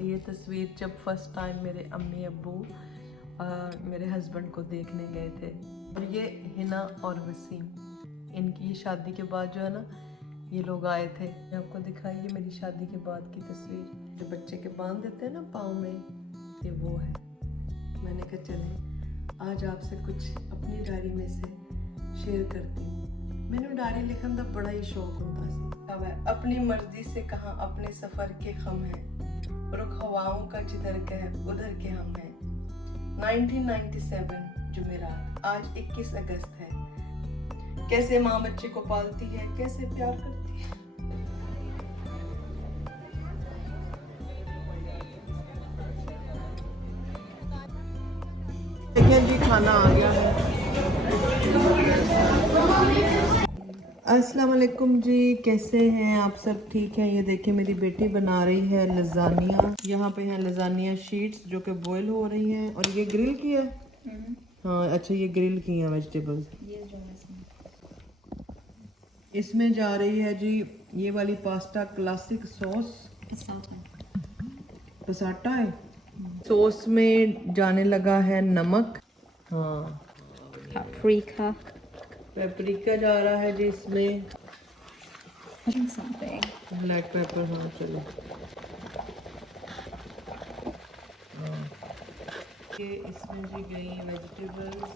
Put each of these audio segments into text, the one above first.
ये तस्वीर जब फर्स्ट टाइम मेरे अम्मी अब्बू मेरे हस्बैंड को देखने गए थे। और ये हिना और वसीम, इनकी शादी के बाद जो है ना ये लोग आए थे। मैं आपको दिखाई ये मेरी शादी के बाद की तस्वीर, जो बच्चे के बांध देते हैं ना पाँव में, ये वो है। मैंने कहा चले आज आपसे कुछ अपनी डायरी में से शेयर करती हूँ। मैंने डायरी लिखने का बड़ा ही शौक होता है। अपनी मर्जी से कहाँ अपने सफर के खम है, रुख हवाओं का जिधर के है उधर के हम हैं। 1997 जुमेरात, आज 21 अगस्त है। कैसे माँ बच्चे को पालती है, कैसे प्यार करती है। देखिए जी खाना आ गया है। अस्सलाम वालेकुम जी, कैसे हैं आप सब? ठीक हैं? ये देखिए मेरी बेटी बना रही है लजानिया। यहाँ पे हैं लजानिया शीट्स जो कि बॉईल हो रही हैं। और ये ग्रिल की है। हाँ अच्छा, ये ग्रिल की है वेजिटेबल्स। इसमें जा रही है जी ये वाली पास्ता क्लासिक सॉस, पसाटा है। सॉस में जाने लगा है नमक, हाँ paprika, पेपरिका जा रहा है जी इसमें, something. Black pepper. हाँ चलो, हाँ ये इसमें जी गई वेजिटेबल्स।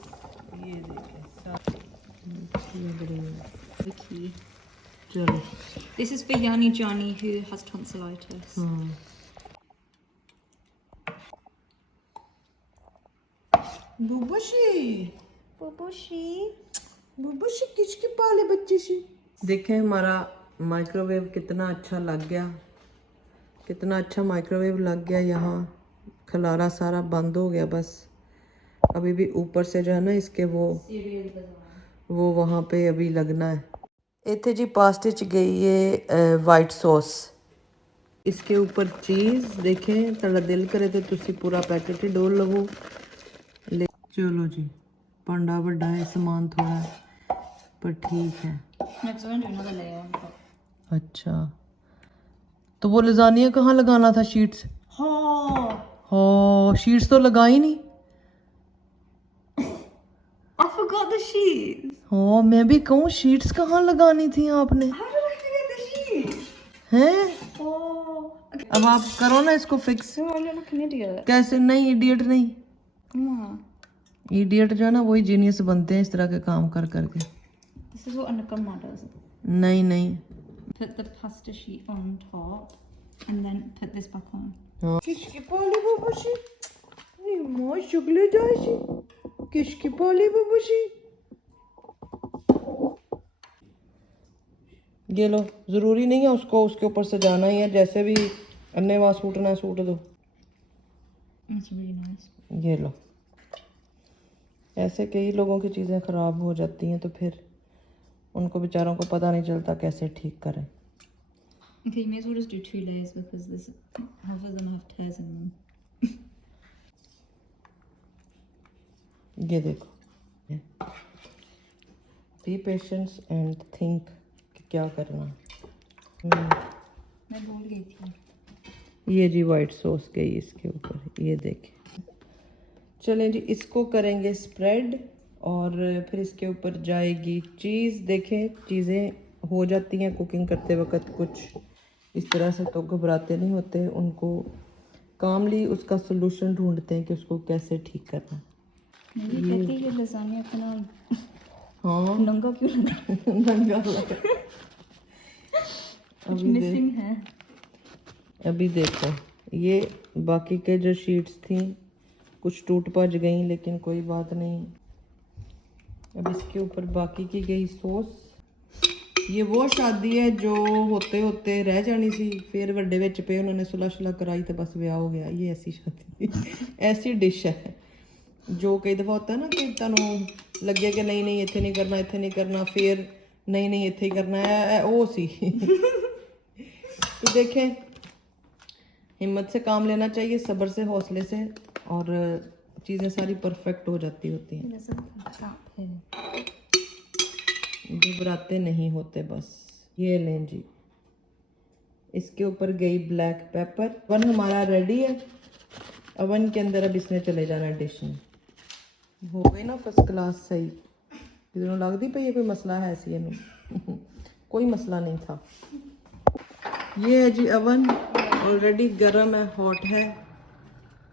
ये देखें सारी लग रही है। Vicky. चलो This is for Yani Johnny who has tonsillitis. हाँ बुबुशी, Babushi. बुबुशी किसके पाले बच्चे सी। देखें हमारा माइक्रोवेव कितना अच्छा लग गया, कितना अच्छा माइक्रोवेव लग गया। यहाँ खलारा सारा बंद हो गया। बस अभी भी ऊपर से जो है ना इसके वो वहाँ पे अभी लगना है। इतने जी पास्ते च गई है वाइट सॉस, इसके ऊपर चीज़। देखें तेरा दिल करे तो तुसी पूरा पैकेट ही डोल लवो। चलो जी, भांडा बड़ा है, सामान थोड़ा है, पर ठीक है। Next, I'm going to do another layer on top. अच्छा तो वो लजानिया कहाँ लगाना था? शीट्स, Oh, हाँ शीट्स तो लगाई नहीं। I forgot the sheets. हाँ मैं भी कहूँ शीट्स कहाँ लगानी थी आपने, How did I forget the sheets? हैं? Oh. Okay. अब आप करो ना इसको fix. So I look like an idiot. कैसे? नहीं इडियट नहीं, Come on. इडियट जो है ना वही जीनियस बनते हैं इस तरह के काम कर करके। This is what a nakamma does. नहीं नहीं, Put the pasta sheet on top and then put this back on. हाँ किसकी पाली बाबूशी, नहीं माँ शुक्ले जायसी, किसकी पाली बाबूशी। ये लो, जरूरी नहीं है उसको उसके ऊपर सजाना ही है, जैसे भी अन्य वहाँ सूटना है सूट दो। That's really nice. ये लो, ऐसे कई लोगों की चीज़ें ख़राब हो जाती हैं तो फिर उनको बेचारों को पता नहीं चलता कैसे ठीक करें। Okay, you may as well just do 2 layers because this half of them have tears in them. ये देखो, बी पेशेंस एंड थिंक कि क्या करना। मैं भूल गई थी। ये जी वाइट सॉस गई इसके ऊपर, ये देखें। चलें जी इसको करेंगे स्प्रेड और फिर इसके ऊपर जाएगी चीज़। देखें चीज़ें हो जाती हैं कुकिंग करते वक्त कुछ इस तरह से, तो घबराते नहीं होते, उनको कामली उसका सोल्यूशन ढूंढते हैं कि उसको कैसे ठीक करना। ये कहती है कि लसानी अपना हाँ नंगा क्यों लगा? नंगा लगा। कुछ मिसिंग है। अभी देखो ये बाकी के जो शीट्स थी कुछ टूट पज गई, लेकिन कोई बात नहीं। अब इसके ऊपर बाकी की गई सॉस। ये वो शादी है जो होते होते रह जानी सी, फिर वड्डे विच पे उन्होंने सुलह शुलह कराई तो बस ब्याह हो गया। ये ऐसी शादी ऐसी डिश है जो कई दफ़ा होता है ना कि तुहानू लगे कि नहीं नहीं इत्थे नहीं करना, इत्थे नहीं करना, फिर नहीं नहीं इत्थे ही करना है, वो सी। तो देखें हिम्मत से काम लेना चाहिए, सब्र से, हौसले से, और चीज़ें सारी परफेक्ट हो जाती होती हैं। घबराते नहीं होते बस। ये लें जी, इसके ऊपर गई ब्लैक पेपर। ओवन हमारा रेडी है। ओवन के अंदर अब इसमें चले जाना डिश में। हो गई ना फर्स्ट क्लास सही। ਜਦੋਂ लगती पई है कोई मसला है सी इनू कोई मसला नहीं था। ये है जी ओवन, ऑलरेडी गर्म है, हॉट है।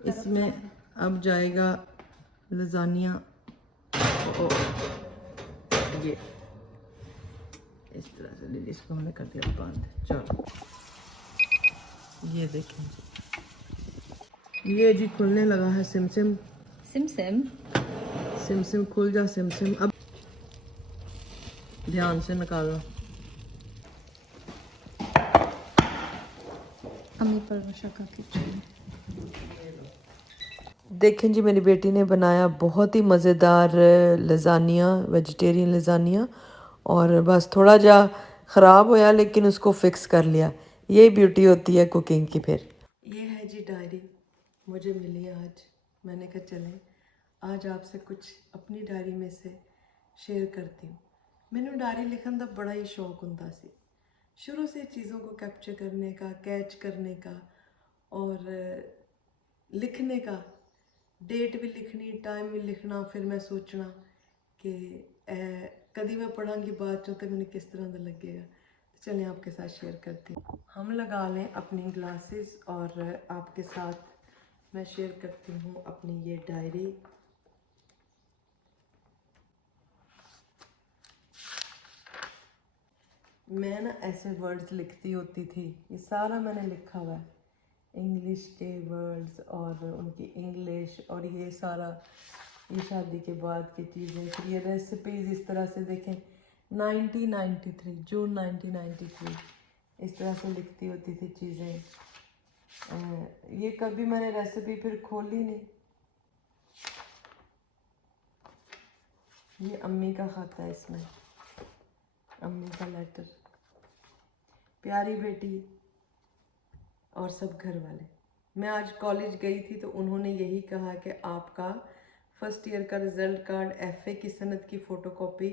इसमें अब जाएगा लजानिया। ये इस तरह से लीजिए, इसको हमने कर दिया बंद। चलो ये देखें, ये जी खुलने लगा है। SIM SIM Sim Sim. SIM SIM खुल जा सिम सिम। अब ध्यान से निकालना। अम्मी परवशा का किचन। देखें जी, मेरी बेटी ने बनाया बहुत ही मज़ेदार लजानिया, वेजिटेरियन लजानिया। और बस थोड़ा जा ख़राब होया लेकिन उसको फिक्स कर लिया। यही ब्यूटी होती है कुकिंग की। फिर ये है जी डायरी, मुझे मिली आज। मैंने कहा चलें आज आपसे कुछ अपनी डायरी में से शेयर करती हूँ। मैंने डायरी लिखने का बड़ा ही शौक होता सी शुरू से, चीज़ों को कैप्चर करने का, कैच करने का और लिखने का। डेट भी लिखनी, टाइम भी लिखना। फिर मैं सोचना कि कभी मैं पढ़ांगी बाद चो तो मैंने किस तरह का लगेगा। तो चलें आपके साथ शेयर करती हूँ। हम लगा लें अपनी ग्लासेस और आपके साथ मैं शेयर करती हूँ अपनी ये डायरी। मैं ना ऐसे वर्ड्स लिखती होती थी, ये सारा मैंने लिखा हुआ है, इंग्लिश के वर्ड्स और उनकी इंग्लिश, और ये सारा ये शादी के बाद की चीज़ें। फिर ये रेसिपीज़ इस तरह से देखें, 1993 जून 1993 इस तरह से लिखती होती थी चीज़ें। ये कभी मैंने रेसिपी फिर खोली नहीं। ये अम्मी का खाता है, इसमें अम्मी का लेटर। प्यारी बेटी और सब घर वाले, मैं आज कॉलेज गई थी तो उन्होंने यही कहा कि आपका फर्स्ट ईयर का रिज़ल्ट कार्ड, एफए की सनद की फ़ोटोकॉपी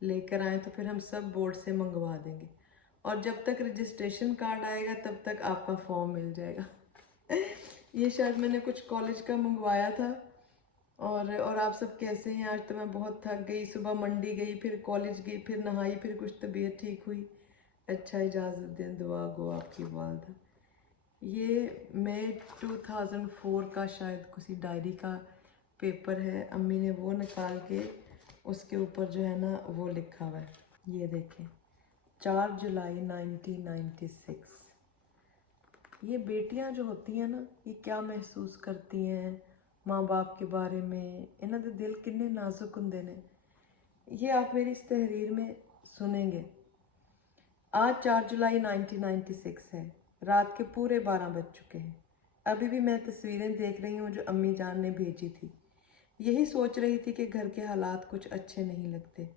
लेकर आएँ तो फिर हम सब बोर्ड से मंगवा देंगे, और जब तक रजिस्ट्रेशन कार्ड आएगा तब तक आपका फॉर्म मिल जाएगा। ये शायद मैंने कुछ कॉलेज का मंगवाया था। और आप सब कैसे हैं? आज तो मैं बहुत थक गई। सुबह मंडी गई, फिर कॉलेज गई, फिर नहाई, फिर कुछ तबीयत ठीक हुई। अच्छा, इजाज़त दें, दुआ गो आपकी वालदा। ये मई 2004 का शायद किसी डायरी का पेपर है। अम्मी ने वो निकाल के उसके ऊपर जो है ना वो लिखा हुआ है। ये देखें, 4 जुलाई 1996। ये बेटियां जो होती हैं ना, ये क्या महसूस करती हैं माँ बाप के बारे में। इन्हों के दिल कितने नाजुक होंगे ने। ये आप मेरी इस तहरीर में सुनेंगे। आज 4 जुलाई 1996 है। रात के पूरे 12 बज चुके हैं। अभी भी मैं तस्वीरें देख रही हूँ जो अम्मी जान ने भेजी थी। यही सोच रही थी कि घर के हालात कुछ अच्छे नहीं लगते।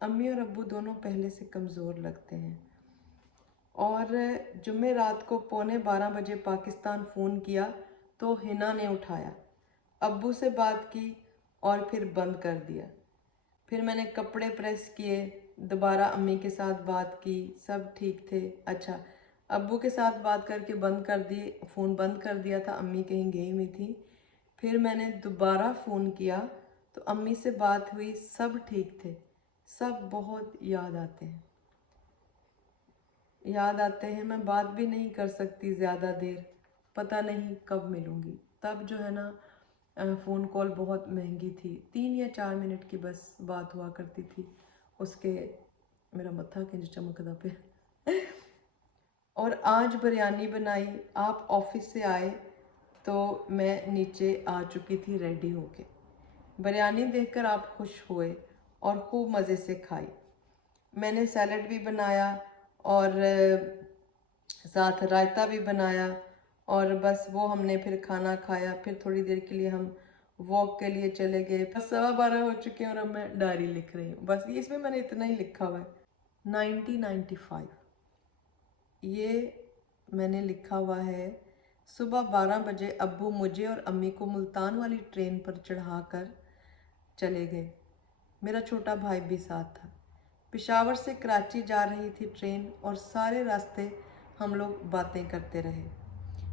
अम्मी और अब्बू दोनों पहले से कमज़ोर लगते हैं। और जुम्मे रात को 11:15 बजे पाकिस्तान फ़ोन किया तो हिना ने उठाया, अब्बू से बात की और फिर बंद कर दिया। फिर मैंने कपड़े प्रेस किए, दोबारा अम्मी के साथ बात की, सब ठीक थे। अच्छा, अब्बू के साथ बात करके बंद कर दिए, फ़ोन बंद कर दिया था, अम्मी कहीं गई हुई थी। फिर मैंने दोबारा फ़ोन किया तो अम्मी से बात हुई, सब ठीक थे। सब बहुत याद आते हैं, मैं बात भी नहीं कर सकती ज़्यादा देर, पता नहीं कब मिलूँगी। तब जो है ना फ़ोन कॉल बहुत महंगी थी, 3 या 4 मिनट की बस बात हुआ करती थी। उसके मेरा मत्था किंज चमकदा पे। और आज बिरयानी बनाई। आप ऑफिस से आए तो मैं नीचे आ चुकी थी रेडी होके। बिरयानी देखकर आप खुश हुए और खूब मज़े से खाई। मैंने सैलड भी बनाया और साथ रायता भी बनाया, और बस वो हमने फिर खाना खाया। फिर थोड़ी देर के लिए हम वॉक के लिए चले गए। बस 12:15 हो चुके हैं और अब मैं डायरी लिख रही हूँ। बस इसमें मैंने इतना ही लिखा हुआ है, 1995। ये मैंने लिखा हुआ है, सुबह 12 बजे अब्बू मुझे और अम्मी को मुल्तान वाली ट्रेन पर चढ़ाकर चले गए। मेरा छोटा भाई भी साथ था। पेशावर से कराची जा रही थी ट्रेन और सारे रास्ते हम लोग बातें करते रहे।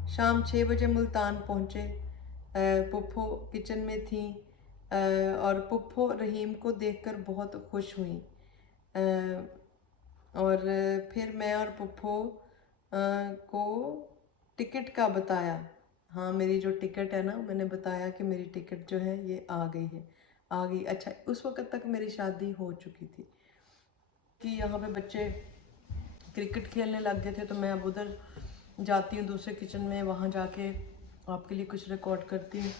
शाम 6 बजे मुल्तान पहुँचे। पुप्पो किचन में थी और पुप्पो रहीम को देखकर बहुत खुश हुई। और फिर मैं और पुप्पो को टिकट का बताया। हाँ, मेरी जो टिकट है ना, मैंने बताया कि मेरी टिकट जो है ये आ गई है, आ गई। अच्छा, उस वक्त तक मेरी शादी हो चुकी थी कि यहाँ पे बच्चे क्रिकेट खेलने लग गए थे, तो मैं अब उधर जाती हूँ दूसरे किचन में, वहाँ जाके आपके लिए कुछ रिकॉर्ड करती हूँ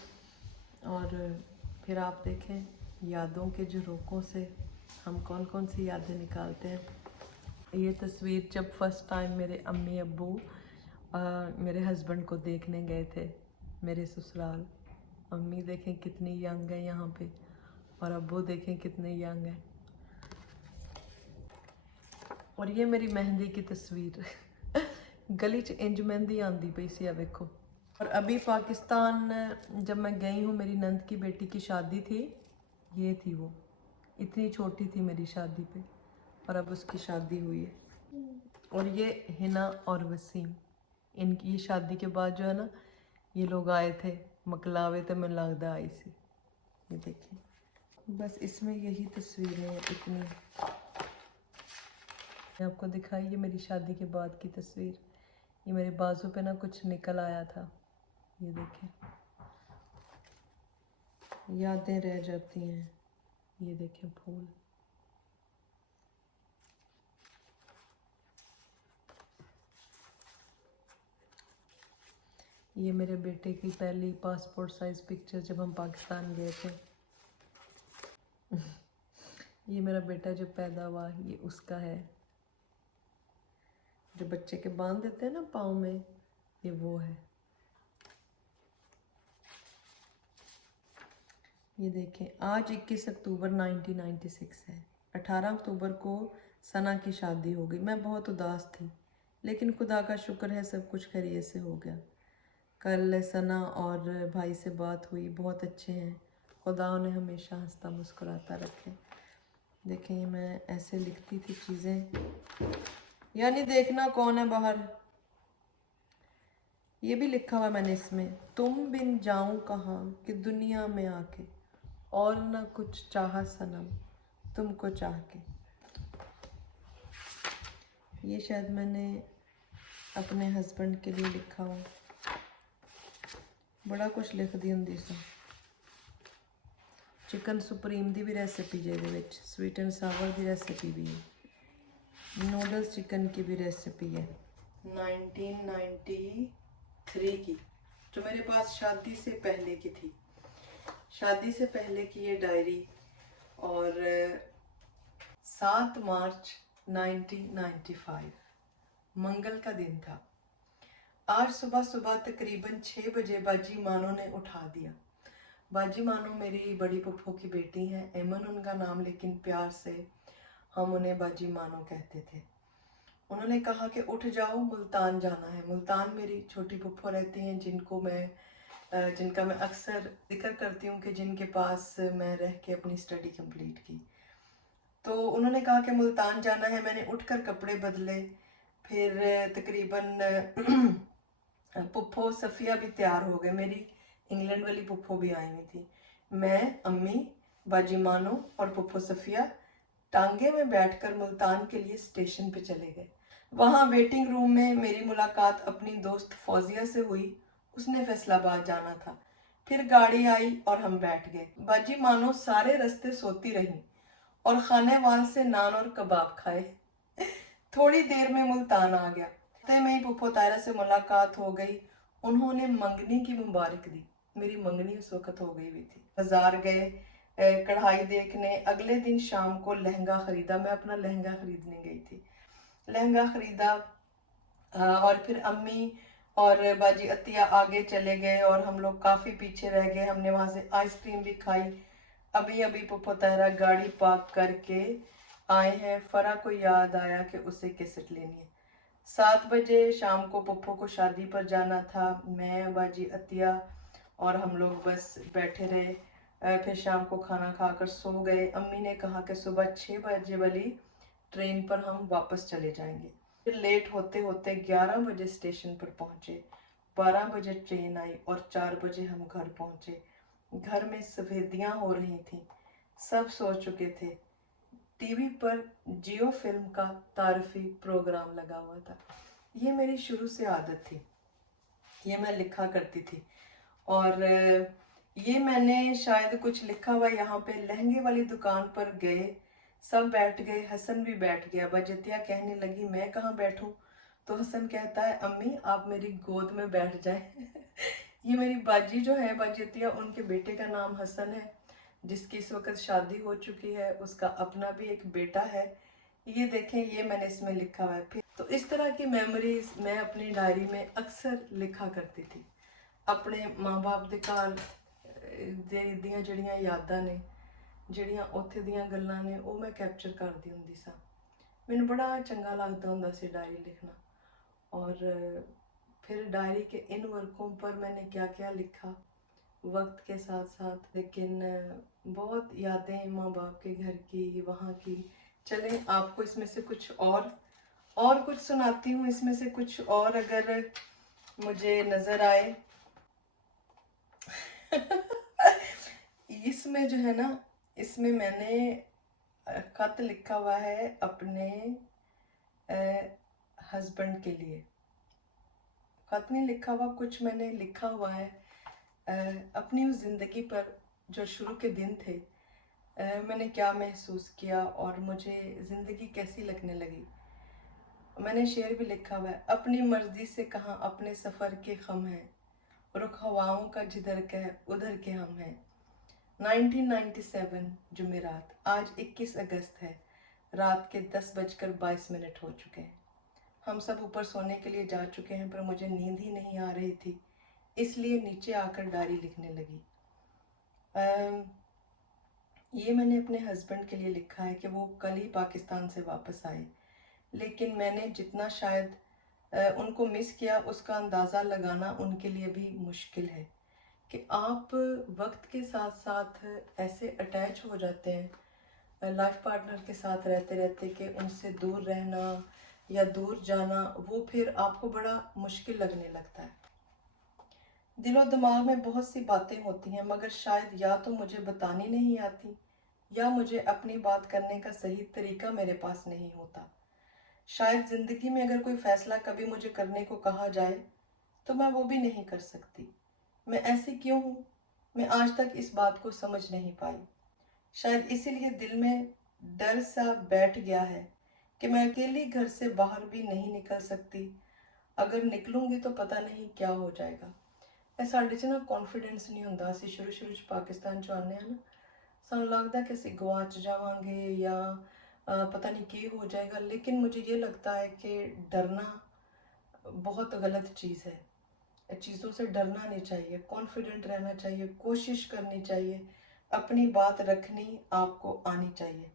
और फिर आप देखें यादों के झरोकों से हम कौन कौन सी यादें निकालते हैं। ये तस्वीर जब फर्स्ट टाइम मेरे अम्मी अब्बू मेरे हस्बैंड को देखने गए थे मेरे ससुराल। अम्मी देखें कितनी यंग है यहाँ पे और अब्बू देखें कितने यंग है। और ये मेरी मेहंदी की तस्वीर गली च इंज मेहंदी आंदी पई सी, देखो। और अभी पाकिस्तान जब मैं गई हूँ, मेरी नंद की बेटी की शादी थी, ये थी वो, इतनी छोटी थी मेरी शादी पे, और अब उसकी शादी हुई है। और ये हिना और वसीम, इनकी ये शादी के बाद जो है ना, ये लोग आए थे मकलावे, तो मैं लगदा आई सी। ये देखिए, बस इसमें यही तस्वीरें हैं इतनी। मैं आपको दिखाई, ये मेरी शादी के बाद की तस्वीर। ये मेरे बाजू पे ना कुछ निकल आया था, ये देखें, यादें रह जाती हैं। ये देखें फूल। ये मेरे बेटे की पहली पासपोर्ट साइज पिक्चर जब हम पाकिस्तान गए थे। ये मेरा बेटा जो पैदा हुआ, ये उसका है, जो बच्चे के बांध देते हैं ना पाँव में, ये वो है। ये देखें, आज 21 अक्टूबर 1996 है। 18 अक्टूबर को सना की शादी हो गई। मैं बहुत उदास थी, लेकिन खुदा का शुक्र है सब कुछ खैरियत से हो गया। कल सना और भाई से बात हुई, बहुत अच्छे हैं, खुदा उन्हें हमेशा हंसता मुस्कुराता रखे। देखें, मैं ऐसे लिखती थी चीज़ें, यानी देखना कौन है बाहर। ये भी लिखा हुआ मैंने इसमें, तुम बिन जाऊं कहाँ कि दुनिया में आके, और न कुछ चाहा सनम तुमको चाह के। ये शायद मैंने अपने हस्बैंड के लिए लिखा हो, बड़ा कुछ लिख दी हुंदी सी। चिकन सुप्रीम दी भी recipe J they which, sweet and Sawar the recipe भी है, नूडल्स चिकन की भी रेसिपी है 1993 की, जो मेरे पास शादी से पहले की थी। शादी से पहले की ये डायरी। और 7 मार्च 1995 मंगल का दिन था। आज सुबह सुबह तकरीबन 6 बजे बाजी मानो ने उठा दिया। बाजी मानो मेरी बड़ी पुप्पो की बेटी हैं, एमन उनका नाम, लेकिन प्यार से हम उन्हें बाजी मानो कहते थे। उन्होंने कहा कि उठ जाओ, मुल्तान जाना है। मुल्तान मेरी छोटी पुप्पो रहती हैं, जिनका मैं अक्सर जिक्र करती हूँ कि जिनके पास मैं रह के अपनी स्टडी कंप्लीट की। तो उन्होंने कहा कि मुल्तान जाना है। मैंने उठकर कपड़े बदले, फिर तकरीबन पुप्पो सफ़िया भी तैयार हो गए, मेरी इंग्लैंड वाली पुप्पो भी आई हुई थी। मैं, अम्मी, बाजी मानो और पुप्पो सफ़िया टांगे में बैठकर मुल्तान के लिए स्टेशन पे चले गए। वहाँ वेटिंग रूम में मेरी मुलाकात अपनी दोस्त फौजिया से हुई। उसने फैसलाबाद जाना था। फिर गाड़ी आई और हम बैठ गए। बाजी मानो सारे रास्ते सोती रही और खानेवाल से नान और कबाब खाए। थोड़ी देर में मुल्तान आ गया। रास्ते में ही पुप्पो तायरा से मुलाकात हो गई। उन्होंने मंगनी की मुबारक दी। मेरी मंगनी उस वक्त हो गई हुई थी। बाजार गए कढ़ाई देखने। अगले दिन शाम को लहंगा खरीदा। मैं अपना लहंगा खरीदने गई थी। लहंगा खरीदा और फिर अम्मी और बाजी अतिया आगे चले गए और हम लोग काफ़ी पीछे रह गए। हमने वहाँ से आइसक्रीम भी खाई। अभी अभी पुप्पो तायरा गाड़ी पार्क करके आए हैं। फरा को याद आया कि उसे कैसेट लेनी है। 7 बजे शाम को पुप्पो को शादी पर जाना था। मैं, बाजी अतिया और हम लोग बस बैठे रहे। फिर शाम को खाना खाकर सो गए। अम्मी ने कहा कि सुबह 6 बजे वाली ट्रेन पर हम वापस चले जाएंगे। फिर लेट होते होते 11 बजे स्टेशन पर पहुंचे, 12 बजे ट्रेन आई और 4 बजे हम घर पहुंचे। घर में सफेदियां हो रही थीं, सब सो चुके थे। टीवी पर जियो फिल्म का तारीफी प्रोग्राम लगा हुआ था। ये मेरी शुरू से आदत थी, ये मैं लिखा करती थी। और ये मैंने शायद कुछ लिखा हुआ यहाँ पे। लहंगे वाली दुकान पर गए, सब बैठ गए, हसन भी बैठ गया। बजतिया कहने लगी मैं कहाँ बैठूं? तो हसन कहता है अम्मी आप मेरी गोद में बैठ जाए। ये मेरी बाजी जो है बजतिया, उनके बेटे का नाम हसन है, जिसकी इस वक्त शादी हो चुकी है, उसका अपना भी एक बेटा है। ये देखें, ये मैंने इसमें लिखा हुआ है। फिर तो इस तरह की मेमोरीज मैं अपनी डायरी में अक्सर लिखा करती थी। अपने माँ बाप ਦੇ ਘਰ ਦੀਆਂ ਜਿਹੜੀਆਂ ਯਾਦਾਂ ਨੇ, ਜਿਹੜੀਆਂ ਉੱਥੇ ਦੀਆਂ ਗੱਲਾਂ ਨੇ, ਉਹ ਮੈਂ ਕੈਪਚਰ ਕਰਦੀ ਹੁੰਦੀ ਸਾਂ। ਮੈਨੂੰ ਬੜਾ ਚੰਗਾ ਲੱਗਦਾ ਹੁੰਦਾ ਸੀ डायरी लिखना। और फिर डायरी के इन वर्कों पर मैंने क्या क्या लिखा वक्त के साथ साथ, लेकिन बहुत यादें माँ बाप के घर की, वहाँ की। चलें आपको इसमें से कुछ और कुछ सुनाती हूँ, इसमें से कुछ और अगर मुझे नजर आए। इसमें जो है ना, इसमें मैंने खत लिखा हुआ है अपने हस्बैंड के लिए। खत नहीं लिखा हुआ, कुछ मैंने लिखा हुआ है अपनी उस ज़िंदगी पर, जो शुरू के दिन थे। मैंने क्या महसूस किया और मुझे ज़िंदगी कैसी लगने लगी। मैंने शेर भी लिखा हुआ है। अपनी मर्जी से कहाँ अपने सफ़र के खम हैं, रुख हवाओं का जिधर कह उधर के हम हैं। 1997 जुमेरात, आज 21 अगस्त है। रात के 10:22 हो चुके हैं। हम सब ऊपर सोने के लिए जा चुके हैं, पर मुझे नींद ही नहीं आ रही थी, इसलिए नीचे आकर डायरी लिखने लगी। ये मैंने अपने हस्बैंड के लिए लिखा है कि वो कल ही पाकिस्तान से वापस आए, लेकिन मैंने जितना शायद उनको मिस किया, उसका अंदाज़ा लगाना उनके लिए भी मुश्किल है कि आप वक्त के साथ साथ ऐसे अटैच हो जाते हैं लाइफ पार्टनर के साथ रहते रहते कि उनसे दूर रहना या दूर जाना वो फिर आपको बड़ा मुश्किल लगने लगता है। दिलो दिमाग में बहुत सी बातें होती हैं, मगर शायद या तो मुझे बतानी नहीं आती या मुझे अपनी बात करने का सही तरीका मेरे पास नहीं होता। शायद ज़िंदगी में अगर कोई फ़ैसला कभी मुझे करने को कहा जाए तो मैं वो भी नहीं कर सकती। मैं ऐसी क्यों हूँ? मैं आज तक इस बात को समझ नहीं पाई। शायद इसीलिए दिल में डर सा बैठ गया है कि मैं अकेली घर से बाहर भी नहीं निकल सकती। अगर निकलूंगी तो पता नहीं क्या हो जाएगा। ਸਾਡੇ 'ਚ ना कॉन्फिडेंस नहीं ਹੁੰਦਾ। ਅਸੀਂ ਸ਼ੁਰੂ ਚ ਪਾਕਿस्तान 'ਚ ਆਉਂਦੇ ਹਾਂ ਨਾ, ਸਾਨੂੰ ਲੱਗਦਾ कि ਅਸੀਂ ਗਵਾਚ ਜਾਵਾਂਗੇ या पता नहीं ਕੀ हो जाएगा। लेकिन मुझे ये लगता है कि डरना बहुत गलत चीज़ है। चीज़ों से डरना नहीं चाहिए, कॉन्फिडेंट रहना चाहिए, कोशिश करनी चाहिए, अपनी बात रखनी आपको आनी चाहिए।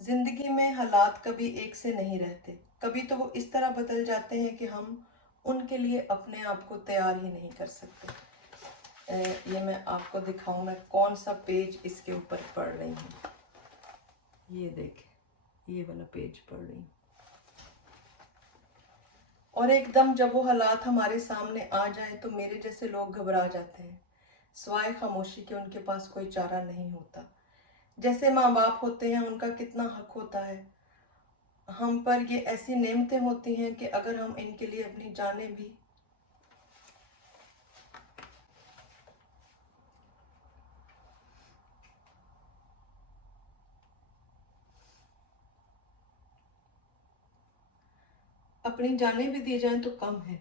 ज़िंदगी में हालात कभी एक से नहीं रहते, कभी तो वो इस तरह बदल जाते हैं कि हम उनके लिए अपने आप को तैयार ही नहीं कर सकते। ये मैं आपको दिखाऊं, मैं कौन सा पेज इसके ऊपर पढ़ रही हूँ। ये देखें, ये वाला पेज पढ़ रही हूँ। और एकदम जब वो हालात हमारे सामने आ जाए तो मेरे जैसे लोग घबरा जाते हैं, स्वाय खामोशी के उनके पास कोई चारा नहीं होता। जैसे माँ बाप होते हैं, उनका कितना हक होता है हम पर। ये ऐसी नेमतें होती हैं कि अगर हम इनके लिए अपनी जानें भी दी जाएं तो कम है।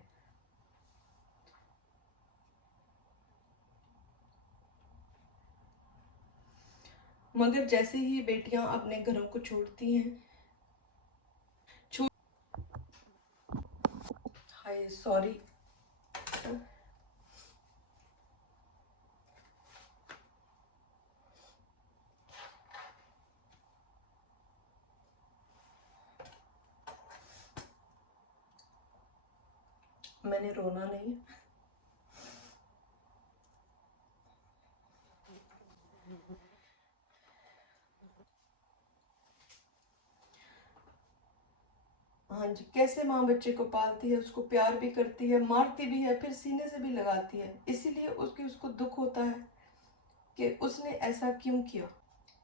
मगर जैसे ही बेटियां अपने घरों को छोड़ती हैं, हाय सॉरी, मैंने रोना नहीं। हाँ जी, कैसे माँ बच्चे को पालती है, उसको प्यार भी करती है, मारती भी है, फिर सीने से भी लगाती है, इसीलिए उसको दुख होता है कि उसने ऐसा क्यों किया।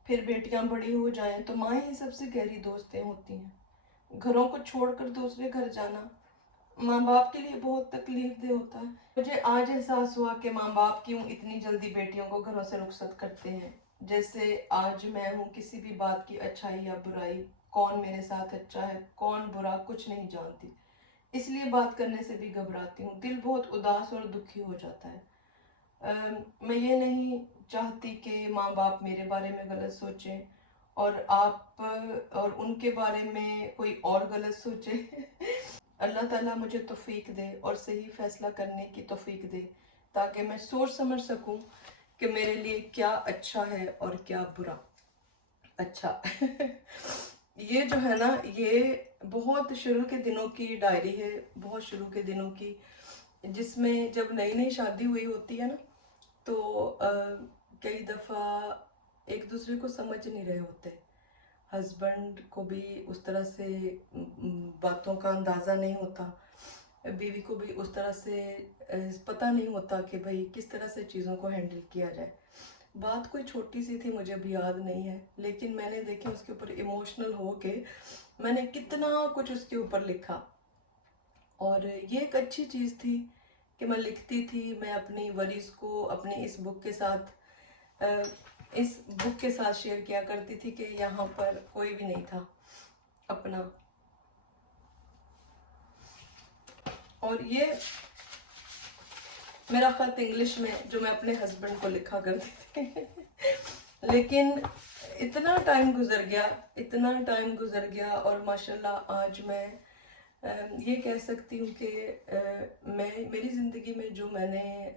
फिर बेटियां बड़ी हो जाएं तो माँ ही सबसे गहरी दोस्तें होती हैं। घरों को छोड़कर दूसरे घर जाना माँ बाप के लिए बहुत तकलीफ दे होता है। मुझे आज एहसास हुआ कि माँ बाप क्यों इतनी जल्दी बेटियों को घरों से रुखसत करते हैं। जैसे आज मैं हूँ, किसी भी बात की अच्छाई या बुराई, कौन मेरे साथ अच्छा है कौन बुरा, कुछ नहीं जानती, इसलिए बात करने से भी घबराती हूँ। दिल बहुत उदास और दुखी हो जाता है। मैं ये नहीं चाहती कि माँ बाप मेरे बारे में गलत सोचें और आप और उनके बारे में कोई और गलत सोचे। अल्लाह ताला मुझे तौफीक दे और सही फैसला करने की तौफीक दे, ताकि मैं सोच समझ सकूं कि मेरे लिए क्या अच्छा है और क्या बुरा। अच्छा। ये जो है ना, ये बहुत शुरू के दिनों की डायरी है, बहुत शुरू के दिनों की, जिसमें जब नई नई शादी हुई होती है ना, तो कई दफ़ा एक दूसरे को समझ नहीं रहे होते। हस्बैंड को भी उस तरह से बातों का अंदाज़ा नहीं होता, बीवी को भी उस तरह से पता नहीं होता कि भाई किस तरह से चीज़ों को हैंडल किया जाए। बात कोई छोटी सी थी, मुझे भी याद नहीं है, लेकिन मैंने देखे उसके ऊपर इमोशनल हो के मैंने कितना कुछ उसके ऊपर लिखा। और ये एक अच्छी चीज़ थी कि मैं लिखती थी, मैं अपनी वरीज को अपनी इस बुक के साथ शेयर किया करती थी कि यहाँ पर कोई भी नहीं था अपना। और ये मेरा खत इंग्लिश में जो मैं अपने हस्बैंड को लिखा करती थी। लेकिन इतना टाइम गुजर गया और माशाल्लाह आज मैं ये कह सकती हूँ कि मेरी ज़िंदगी में जो मैंने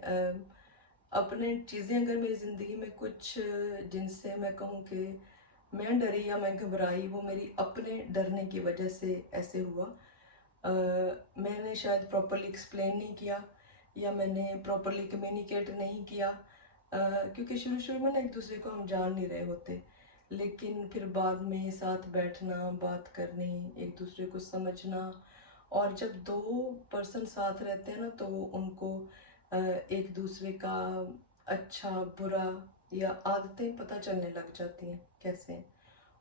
अपने चीज़ें, अगर मेरी ज़िंदगी में कुछ जिनसे मैं कहूँ कि मैं डरी या मैं घबराई, वो मेरी अपने डरने की वजह से ऐसे हुआ। मैंने शायद प्रॉपरली एक्सप्लेन नहीं किया या मैंने प्रॉपरली कम्युनिकेट नहीं किया, क्योंकि शुरू में ना एक दूसरे को हम जान नहीं रहे होते, लेकिन फिर बाद में साथ बैठना, बात करनी, एक दूसरे को समझना, और जब दो पर्सन साथ रहते हैं ना तो उनको एक दूसरे का अच्छा बुरा या आदतें पता चलने लग जाती हैं कैसे।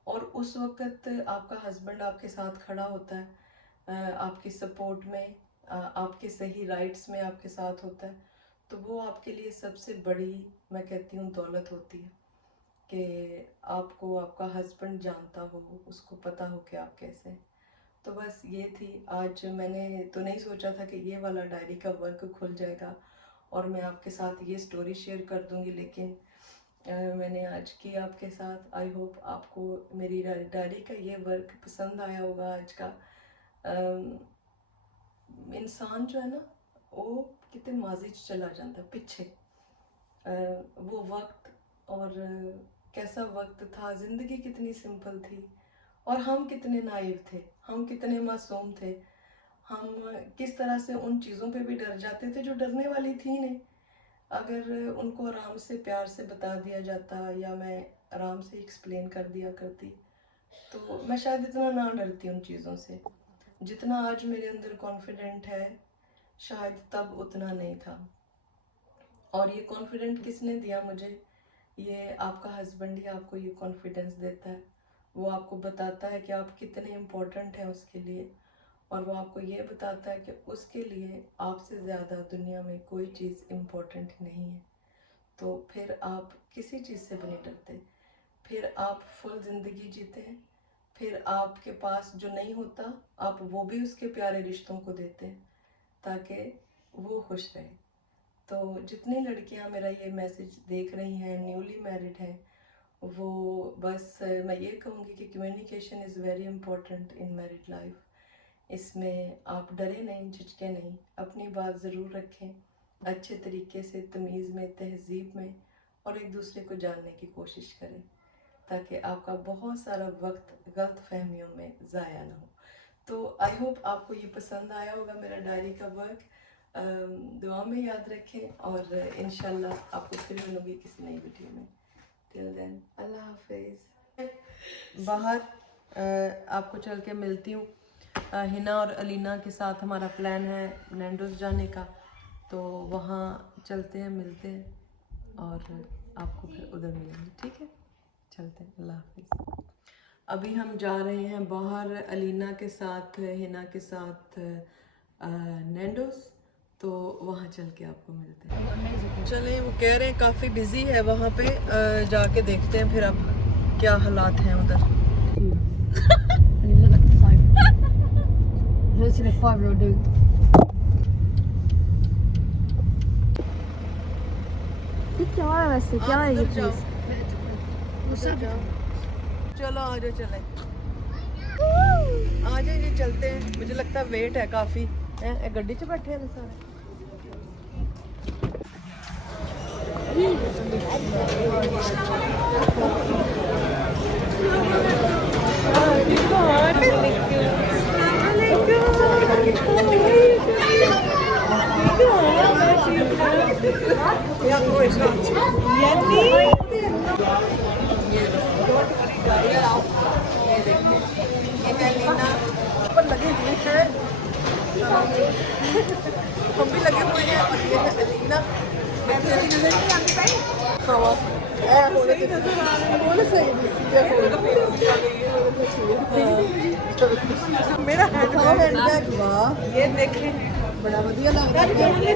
और उस वक़्त आपका हस्बैंड आपके साथ खड़ा होता है, आपकी सपोर्ट में, आपके सही राइट्स में आपके साथ होता है, तो वो आपके लिए सबसे बड़ी, मैं कहती हूँ, दौलत होती है कि आपको आपका हस्बैंड जानता हो, उसको पता हो कि आप कैसे हैं। तो बस ये थी। आज मैंने तो नहीं सोचा था कि ये वाला डायरी का वर्क खुल जाएगा और मैं आपके साथ ये स्टोरी शेयर कर दूंगी, लेकिन मैंने आज की आपके साथ। आई होप आपको मेरी डायरी का ये वर्क पसंद आया होगा आज का। इंसान जो है ना, वो कितने माजी चला जाता पीछे, वो वक्त, और कैसा वक्त था, ज़िंदगी कितनी सिंपल थी, और हम कितने नाइव थे, हम कितने मासूम थे, हम किस तरह से उन चीज़ों पे भी डर जाते थे जो डरने वाली थी नहीं। अगर उनको आराम से प्यार से बता दिया जाता या मैं आराम से एक्सप्लेन कर दिया करती, तो मैं शायद इतना ना डरती उन चीज़ों से। जितना आज मेरे अंदर कॉन्फिडेंट है, शायद तब उतना नहीं था। और ये कॉन्फिडेंट किसने दिया मुझे? ये आपका हस्बैंड ही आपको ये कॉन्फिडेंस देता है। वो आपको बताता है कि आप कितने इम्पोर्टेंट हैं उसके लिए, और वो आपको ये बताता है कि उसके लिए आपसे ज़्यादा दुनिया में कोई चीज़ इम्पोर्टेंट नहीं है। तो फिर आप किसी चीज़ से भी नहीं डरते, फिर आप फुल ज़िंदगी जीते हैं, फिर आपके पास जो नहीं होता आप वो भी उसके प्यारे रिश्तों को देते हैं ताकि वो खुश रहे। तो जितनी लड़कियां मेरा ये मैसेज देख रही हैं, न्यूली मैरिड हैं, वो बस मैं ये कहूँगी कि communication is very important in married life. इसमें आप डरे नहीं, झिझके नहीं, अपनी बात ज़रूर रखें अच्छे तरीके से, तमीज़ में, तहज़ीब में, और एक दूसरे को जानने की कोशिश करें ताकि आपका बहुत सारा वक्त गलत फहमियों में ज़ाया ना हो। तो आई होप आपको ये पसंद आया होगा मेरा डायरी का वर्क। दुआ में याद रखें और इंशाल्लाह आपको फिर मिलूंगी किसी नई वीडियो में। टिल देन अल्लाह हाफिज़। बाहर आपको चल के मिलती हूँ। हिना और अलीना के साथ हमारा प्लान है नैंडोज जाने का, तो वहाँ चलते हैं, मिलते हैं और आपको फिर उधर मिलेंगे। ठीक है, चलते हैं। अल्लाह हाफिज़। अभी हम जा रहे हैं बाहर अलीना के साथ, हिना के साथ नैंडोज, तो वहाँ चल के आपको मिलते हैं। चलें, वो कह रहे हैं काफ़ी बिजी है वहाँ पे, जाके देखते हैं फिर अब क्या हालात हैं उधर। चलो आ जाओ, चले आ जाओ जी, चलते हैं। मुझे लगता है वेट है काफ़ी है, गड्डी च बैठे हैं सारे। लगे हुए हैं, हम भी लगे हुए हैं और ये है अलीना। मेरा हैंडबैग, वाह ये देखें, बड़ा बढ़िया लग रहा है।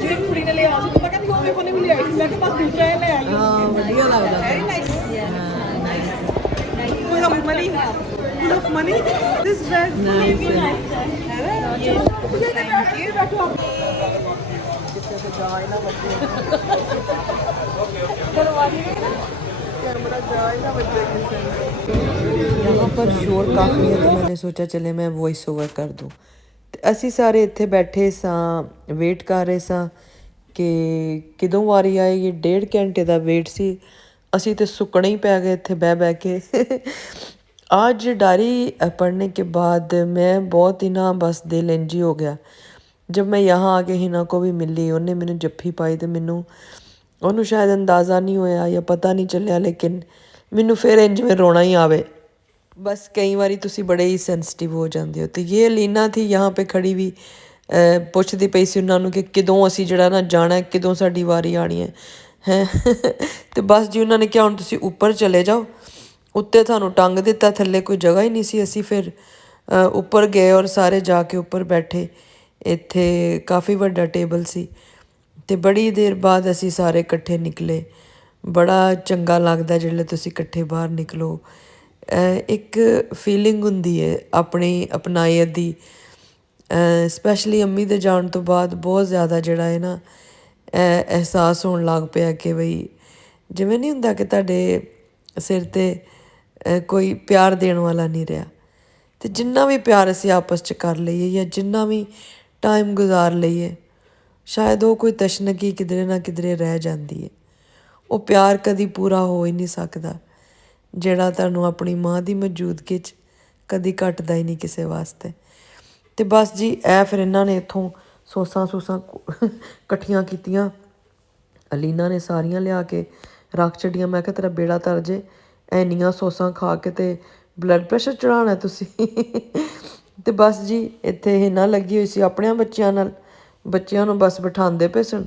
जी कुड़ी ने ले आ सी, मैं कहती हूं मेरे को नहीं ले आई, मैं के पास दूसरा है ले आई। हां बढ़िया लग रहा है, nice nice. Full of money, full of money, this dress nice है ना। Thank you. बैठो आप, कितने से जाए ना बच्चे, दरवाजे में ना कैमरा जाए ना बच्चे किसे। यहाँ पर शोर काफ़ी है, तो मैंने सोचा चले मैं वॉइस ओवर कर दूँ। ਅਸੀਂ ਸਾਰੇ ਇੱਥੇ ਬੈਠੇ ਸਾਂ, ਵੇਟ ਕਰ ਰਹੇ ਸਾਂ ਕਿ ਕਦੋਂ ਵਾਰੀ ਆਏਗੀ। 1.5 ਘੰਟੇ ਦਾ ਵੇਟ ਸੀ, ਅਸੀਂ तो सुकने ही पै गए थे बह के। आज डायरी पढ़ने के बाद मैं बहुत ही ना बस दिल इंज ही हो गया। जब मैं यहाँ आके हिना को भी मिली, उन्हें मैंने जफ्फी पाई तो मैनू उन्होंने शायद अंदाज़ा नहीं होया या पता नहीं चलिया, लेकिन मैनू फिर इंज में रोना ही आवे। बस कई बारी तुसी बड़े ही सेंसिटिव हो जाते हो। तो ये लीना थी यहाँ पे खड़ी हुई, पुछदी पई सी उन्होंने कि कदों असी जड़ा ना जाना है, कदों साडी वारी आनी है हैं। तो बस जी उन्होंने क्या हुण तुसी ऊपर चले जाओ, उत्ते थानू टंग दिता, थल्ले कोई जगह ही नहीं सी। असी फिर ऊपर गए और सारे जाके ऊपर बैठे। इत्थे काफ़ी वड्डा टेबल सी ते बड़ी देर बाद असी सारे इकट्ठे निकले। बड़ा चंगा लगदा जिसले तुसी इकट्ठे बाहर निकलो। एक फीलिंग हुंदी है अपनी अपनायत दी, स्पैशली अम्मी दे जाण तो बाद बहुत ज़्यादा जिहड़ा है ना एहसास होण लग पिया कि बई जिवें नहीं हुंदा कि तुहाडे सिर ते कोई प्यार देण वाला नहीं रहा। ते जिन्ना भी प्यार असीं आपस च कर लईए या जिन्ना भी टाइम गुजार लईए, शायद वो कोई तशनगी किधरे ना किधरे रह जाती है। वो प्यार कदी पूरा हो ही नहीं सकता ਜਿਹੜਾ ਤੁਹਾਨੂੰ ਆਪਣੀ ਮਾਂ ਦੀ ਮੌਜੂਦਗੀ 'ਚ ਕਦੀ ਘਟਦਾ ਹੀ ਨਹੀਂ ਕਿਸੇ ਵਾਸਤੇ। ਤੇ ਬਸ ਜੀ ਇਹ ਫਿਰ ਇਹਨਾਂ ਨੇ ਇੱਥੋਂ ਸੌਸਾਂ ਇਕੱਠੀਆਂ ਕੀਤੀਆਂ, ਅਲੀਨਾ ਨੇ ਸਾਰੀਆਂ ਲਿਆ ਕੇ ਰੱਖ ਛੱਡੀਆਂ। ਮੈਂ ਕਿਹਾ ਤੇਰਾ ਬੇੜਾ ਤਰ ਜੇ, ਇੰਨੀਆਂ ਸੌਸਾਂ ਖਾ ਕੇ ਤੇ ਬਲੱਡ ਪ੍ਰੈਸ਼ਰ ਚੜ੍ਹਾਉਣਾ ਤੁਸੀਂ। ਤੇ ਬਸ ਜੀ ਇੱਥੇ ਹਿਨਾ ਲੱਗੀ ਹੋਈ ਸੀ ਆਪਣਿਆਂ ਬੱਚਿਆਂ ਨਾਲ, ਬੱਚਿਆਂ ਨੂੰ ਬਸ ਬਿਠਾਉਂਦੇ ਪਏ ਸਨ।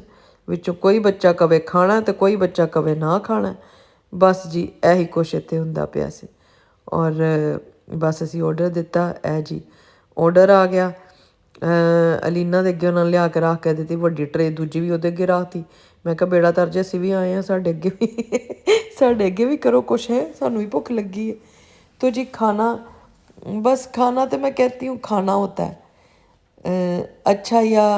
ਵਿੱਚੋਂ ਕੋਈ ਬੱਚਾ ਕਵੇ ਖਾਣਾ ਤੇ ਕੋਈ ਬੱਚਾ ਕਵੇ ਨਾ ਖਾਣਾ। बस जी यही कुछ इत्थे हुंदा पिया सी। और बस असी ऑर्डर दिता, है जी ऑर्डर आ गया। अलीना दे अगे उन्होंने लिया के रख के दी वड्डी ट्रे, दूजी भी उहदे अगे रखती। मैं कहा बेड़ा तर जे, असी भी आए हैं, साडे अगे भी करो कुछ, है सानू भी भुख लगी है। तो जी खाना, बस खाना तो मैं कहती हूँ खाना होता है, अच्छा या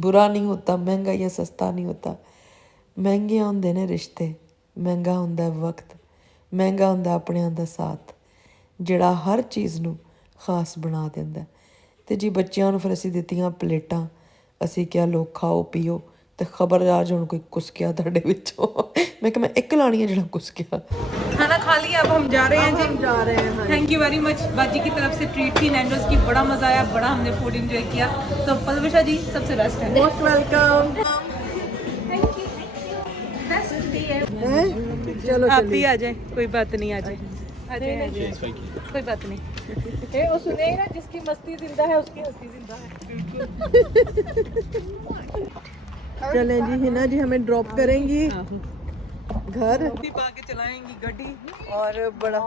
बुरा नहीं होता, महंगा या सस्ता नहीं होता। महंगे होंदे ने रिश्ते, महंगा हुंदा वक्त, महंगा हुंदा अपनिਆਂ ਦਾ ਸਾਥ, ਜਿਹੜਾ हर चीज़ ਨੂੰ ਖਾਸ ਬਣਾ ਦਿੰਦਾ। ਤੇ ਜੀ ਬੱਚਿਆਂ ਨੂੰ ਫਿਰ ਅਸੀਂ ਦਿੱਤੀਆਂ ਪਲੇਟਾਂ, ਅਸੀਂ ਕਿਹਾ ਲੋ ਖਾਓ ਪੀਓ। ਤੇ ਖਬਰਦਾਰ ਜੇ ਹੁਣ ਕੋਈ ਕੁਸਕਿਆ ਤੁਹਾਡੇ ਵਿੱਚੋਂ, मैं कि मैं एक लानी है जरा कुसकिया। खाना खा लिया, अब हम जा रहे हैं जी, जा रहे हैं। थैंक यू वेरी मच, बाजी की तरफ से ट्रीट थी नैंडोज की, बड़ा मजा आया, बड़ा हमने फूड एंजॉय किया। तो पलविशा जी सबसे बेस्ट है, मोस्ट वेलकम। चलो आप भी आ जाए, कोई बात नहीं, आ जाए कोई बात नहीं। ये वो सुने ना, जिसकी मस्ती जिंदा है उसकी हस्ती जिंदा है। चलें जी, हिना जी हमें ड्रॉप करेंगी घर, पा के चलाएंगी गड्डी और बड़ा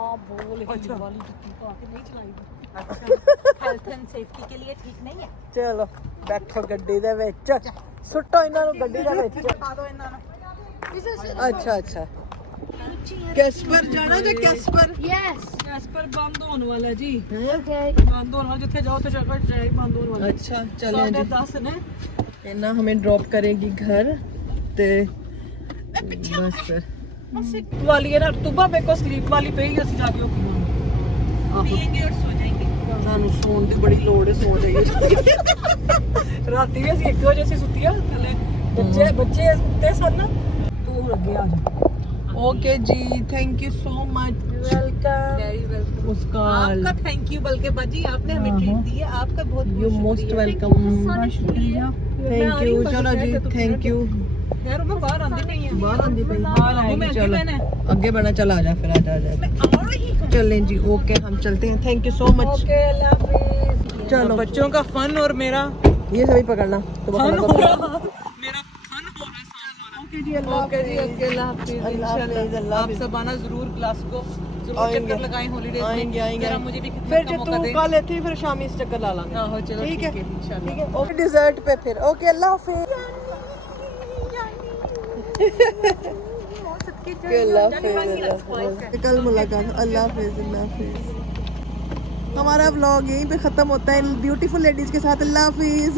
हेल्थ एंड सेफ्टी के लिए ठीक नहीं है। चलो बैठो गड्डी दे विच, सुट्टो इन्हां नूं गड्डी दे विच। अच्छा अच्छा, कैस्पर जाना जे कैस्पर? कैस्पर बंद होने वाला जी, Okay. बंद होने वाला, जिथे जाओ तो जगह डायरेक्ट बंद होने वाला। अच्छा चलें जी, 10 ने इन्हां हमें ड्रॉप करेगी घर ते बस फिर वाली है ना अक्टूबर में को स्लीप वाली पे ही ਅਸੀਂ ਜਾ ਕੇ ਪੀएंगे और सो जाएंगे। ਸਾਨੂੰ ਸੌਣ ਦੀ ਬੜੀ ਲੋੜ ਹੈ, ਸੌ ਜਾਈਏ। ਰਾਤੀ ਵੀ ਅਸੀਂ 1 ਵਜੇ ਅਸੀਂ ਸੁੱਤੀਆਂ ਥੱਲੇ, ਬੱਚੇ ਸੁੱਤੇ ਸਨ। ਤੂੰ ਹੁਣ ਅੱਗੇ ਆ ਜਾ। ओके जी, thank you so much. Welcome, very welcome. उसका आपका थैंक यू, बल्कि बाजी आपने हमें ट्रीट दी है, आपका बहुत you most welcome. Thank you, चलो जी थैंक यू। यार मैं बाहर आंदी नहीं है, बाहर आंदी पई, बाहर आएगी, चलो आगे बढ़ना, चल आजा फिर, आजा आजा। चलें जी, ओके हम चलते हैं, thank you so much. Okay अल्लाह हाफिज। चलो बच्चों का फन और मेरा ये सभी पकड़ना तो फन हो रहा, मेरा फन हो रहा है। ओके जी, अल्लाह हाफिज, ओके अल्लाह हाफिज, इंशाल्लाह आप सब आना जरूर, ग्लासगो जरूर चक्कर लगाएं हॉलीडेज में। आएंगे आएंगे जरा मुझे भी फिर खिदमत का जो मौका तू दें। कल थी फिर शामी इस चक्कर ला लांगे। आहो चलो ठीक है इंशाल्लाह। ठीक है, ओके डिजर्ट पे फिर, ओके अल्लाह हाफिज। कल मुलाकात, अल्लाह हाफिज अल्लाह हाफिज। हमारा व्लॉग यहीं पे खत्म होता है ब्यूटीफुल लेडीज के साथ, अल्लाह हाफिज।